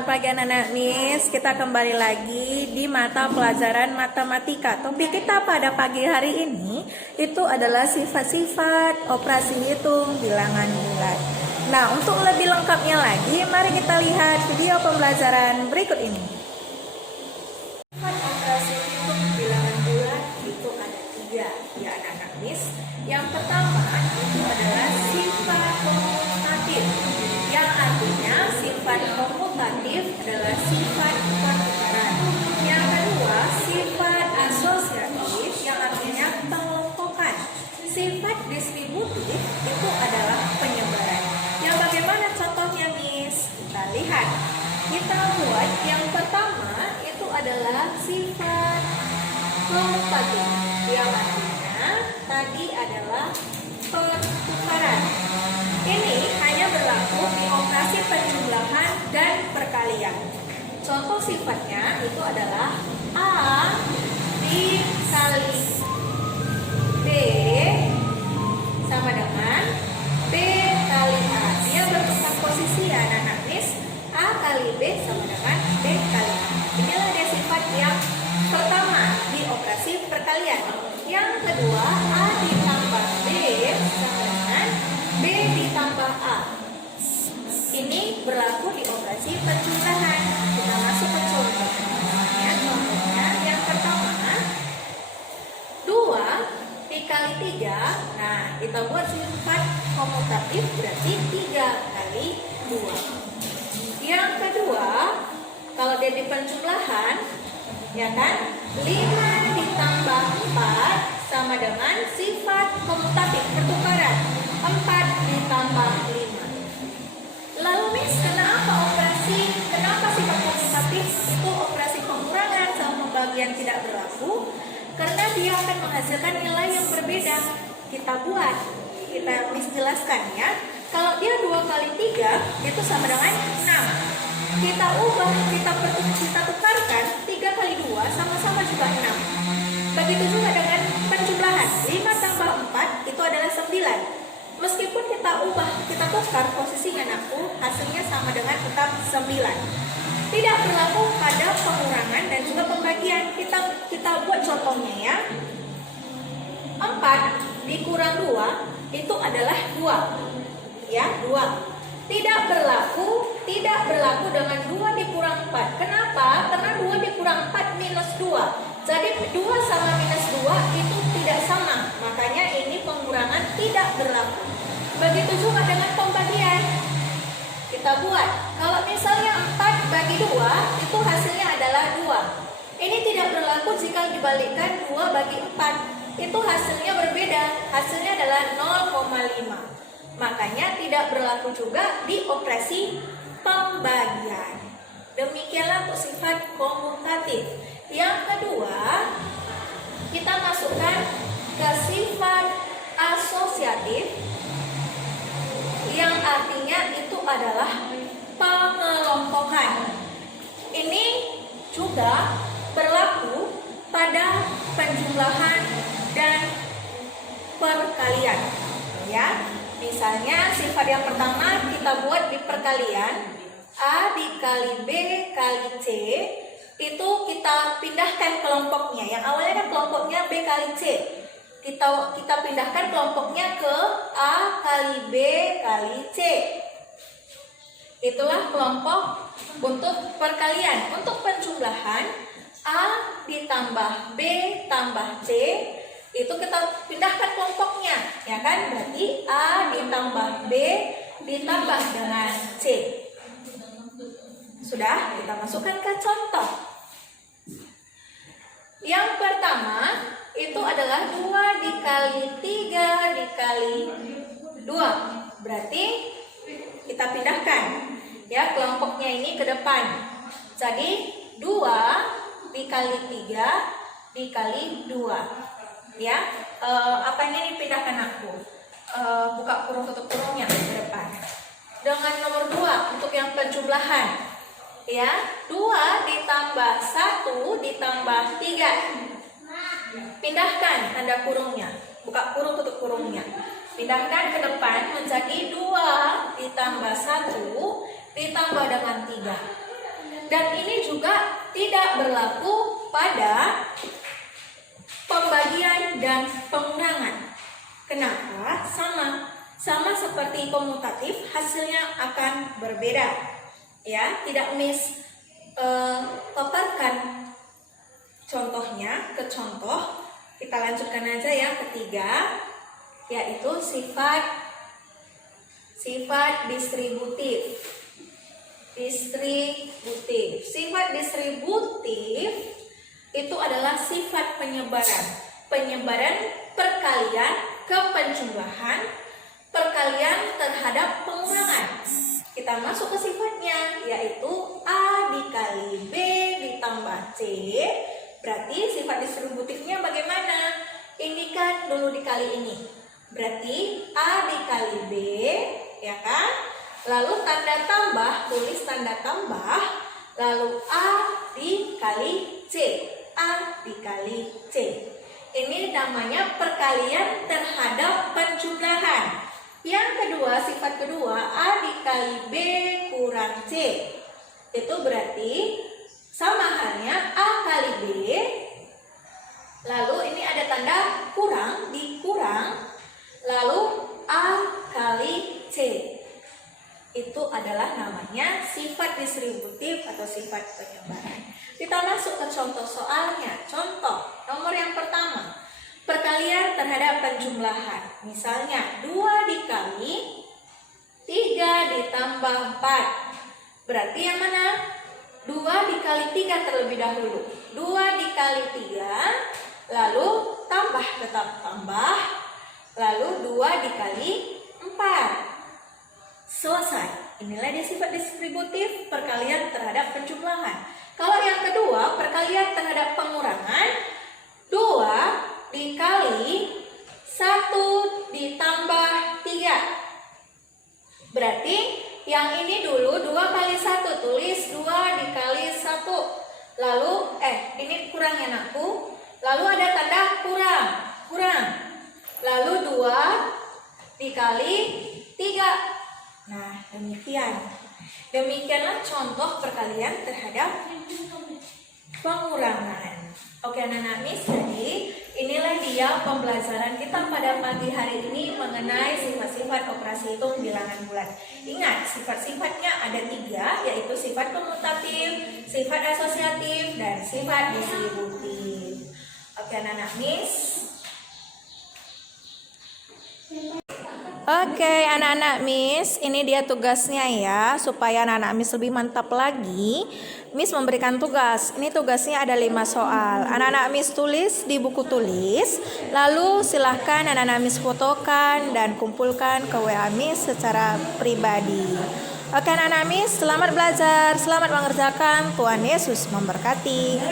Selamat pagi anak-anak Miss. Kita kembali lagi di mata pelajaran matematika. Topik kita pada pagi hari ini itu adalah sifat-sifat operasi hitung bilangan bulat. Nah, untuk lebih lengkapnya lagi, mari kita lihat video pembelajaran berikut ini. Sifat operasi hitung bilangan bulat itu ada 3 ya anak-anak Miss. Yang pertama itu adalah sifat komutatif, yang artinya sifat komutatif adalah sifat pertukaran. Yang kedua, sifat asosiatif, yang artinya pengelompokan. Sifat distributif itu adalah penyebaran. Yang bagaimana contohnya, Miss? Kita lihat. Kita buat yang pertama itu adalah sifat komutatif, yang artinya tadi adalah pertukaran. Ini hanya berlaku di operasi penjumlahan dan perkalian. Contoh sifatnya itu adalah A dikali B sama dengan B kali A. Dia bertukar posisi ya anak-anak Miss. A kali B sama dengan B kali A. Inilah dia sifat yang pertama di operasi perkalian. Yang kedua, A ditambah B sama dengan B ditambah A. Ini berlaku di operasi penjumlahan. Kita masuk ke contohnya. Contohnya yang pertama 2 dikali 3. Nah, kita buat sifat komutatif berarti 3 kali 2. Yang kedua, kalau dia di penjumlahan, ya kan, 5 ditambah 4 sama dengan sifat komutatif pertukaran, 4 ditambah 5. Lalu Miss, kenapa sifat komutatif itu operasi pengurangan sama pembagian tidak berlaku? Karena dia akan menghasilkan nilai yang berbeda. Kita buat, kita Miss jelaskan ya. Kalau dia 2 kali 3 itu sama dengan 6. Kita ubah, kita tukarkan 3 kali 2 sama-sama juga 6. Begitu juga dengan penjumlahan, 5 tambah 4 itu adalah 9. Meskipun kita ubah, kita tukar posisinya anakku, hasilnya sama dengan tetap 9. Tidak berlaku pada pengurangan dan juga pembagian. Kita buat contohnya ya. 4 dikurang 2 itu adalah 2. Ya, 2. Tidak berlaku dengan 2 dikurang 4. Kenapa? Karena 2 dikurang 4 minus 2. Jadi 2 sama minus 2 itu tidak sama. Makanya ini pengurangan tidak berlaku. Begitu juga dengan pembagian. Kita buat. Kalau misalnya 4 bagi 2 itu hasilnya adalah 2. Ini tidak berlaku jika dibalikkan 2 bagi 4. Itu hasilnya berbeda. Hasilnya adalah 0,5. Makanya tidak berlaku juga di operasi pembagian. Demikianlah untuk sifat komutatif. Yang kedua, kita masukkan ke sifat asosiatif, yang artinya itu adalah pengelompokan. Ini juga berlaku pada penjumlahan dan perkalian. Ya. Misalnya sifat yang pertama kita buat di perkalian, A dikali B kali C, itu kita pindahkan kelompoknya. Yang awalnya kan kelompoknya B kali C, kita pindahkan kelompoknya ke A kali B kali C. Itulah kelompok untuk perkalian. Untuk penjumlahan, A ditambah B tambah C, itu kita pindahkan kelompoknya, ya kan? Berarti A ditambah B ditambah dengan C. Sudah, kita masukkan ke contoh. Yang pertama itu adalah 2 dikali 3 dikali 2. Berarti kita pindahkan ya kelompoknya ini ke depan. Jadi 2 dikali 3 dikali 2. Ya, apanya dipindahkan aku? Buka kurung tutup kurungnya ke depan. Dengan nomor 2 untuk yang penjumlahan. Ya, 2 ditambah 1 ditambah 3. Pindahkan tanda kurungnya. Buka kurung tutup kurungnya. Pindahkan ke depan menjadi 2 ditambah 1 ditambah dengan 3. Dan ini juga tidak berlaku pada pembagian dan pengurangan. Kenapa? Sama seperti komutatif, hasilnya akan berbeda. Ya, tidak Miss paparkan contohnya ke contoh. Kita lanjutkan aja yang ketiga, yaitu sifat distributif. Sifat distributif itu adalah sifat penyebaran perkalian ke penjumlahan, perkalian terhadap pengurangan. Kita masuk ke sifatnya, yaitu A dikali B ditambah C. Berarti sifat distributifnya bagaimana? Ini kan dulu dikali ini, berarti A dikali B, ya kan? Lalu tanda tambah, tulis tanda tambah, lalu A dikali C. A dikali C. Ini namanya perkalian terhadap penjumlahan. Yang kedua, sifat kedua, A dikali B kurang C. Itu berarti sama halnya A kali B, lalu ini ada tanda kurang, dikurang, lalu A kali C. Itu adalah namanya sifat distributif atau sifat penyebaran. Kita masuk ke contoh soalnya. Contoh nomor yang pertama, perkalian terhadap penjumlahan. Misalnya 2 dikali 3 ditambah 4. Berarti yang mana? 2 dikali 3 terlebih dahulu. 2 dikali 3, lalu tetap tambah, lalu 2 dikali 4. Selesai. Inilah dia sifat distributif, perkalian terhadap penjumlahan. Kalau yang kedua, perkalian terhadap pengurangan, 2 dikali 1 ditambah 3. Berarti yang ini dulu 2 kali 1, tulis 2 dikali 1. Lalu, ini kurang ya anakku. Lalu ada tanda kurang. Lalu 2 dikali 3. Nah, demikianlah contoh perkalian terhadap pengurangan. Oke anak-anak Miss, jadi inilah dia pembelajaran kita pada pagi hari ini mengenai sifat-sifat operasi hitung bilangan bulat. Ingat, sifat-sifatnya ada 3, yaitu sifat komutatif, sifat asosiatif, dan sifat distributif. Oke anak-anak Miss. Oke anak-anak Miss, ini dia tugasnya ya. Supaya anak-anak Miss lebih mantap lagi, Miss memberikan tugas. Ini tugasnya ada 5 soal. Anak-anak Miss tulis di buku tulis. Lalu silahkan anak-anak Miss fotokan dan kumpulkan ke WA Miss secara pribadi. Oke anak-anak Miss, selamat belajar, selamat mengerjakan. Tuhan Yesus memberkati.